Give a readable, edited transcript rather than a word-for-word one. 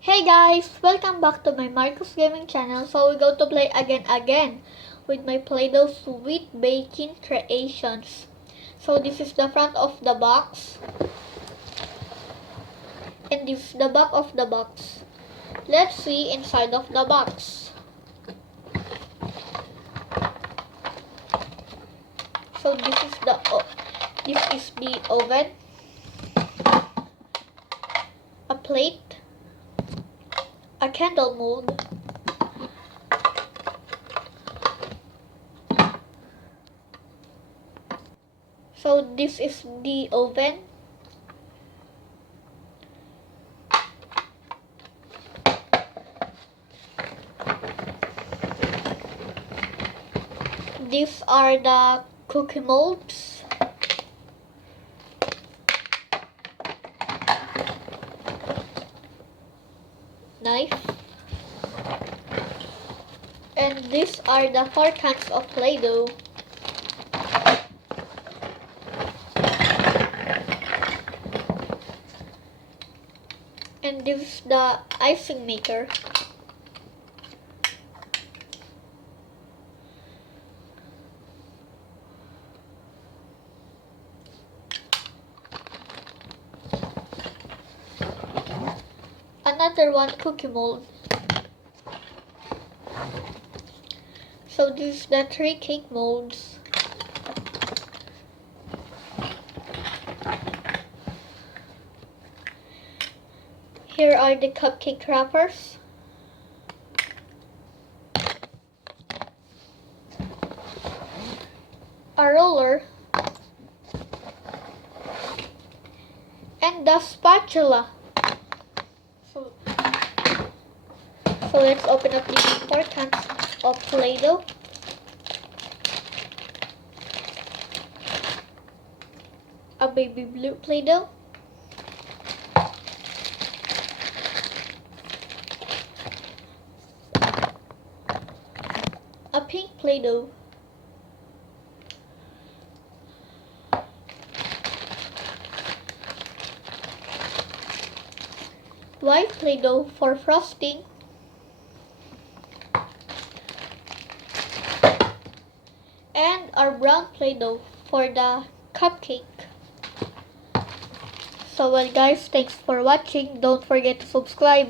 Hey guys! Welcome back to my Marcus Gaming channel. So we're going to play again with my Play-Doh Sweet Baking Creations. So this is the front of the box. And this is the back of the box. Let's see inside of the box. So this is the oven, a plate, a candle mold, so this is the oven, these are the cookie molds, knife, and these are the 4 cans of Play-Doh. And this is the icing maker. Another one cookie mold. So this is the 3 cake molds. Here are the cupcake wrappers. A roller. And the spatula. So let's open up these 4 cans of Play-Doh. A baby blue Play-Doh. A pink Play-Doh. White Play-Doh for frosting. And our brown Play-Doh for the cupcake. So well guys, thanks for watching. Don't forget to subscribe.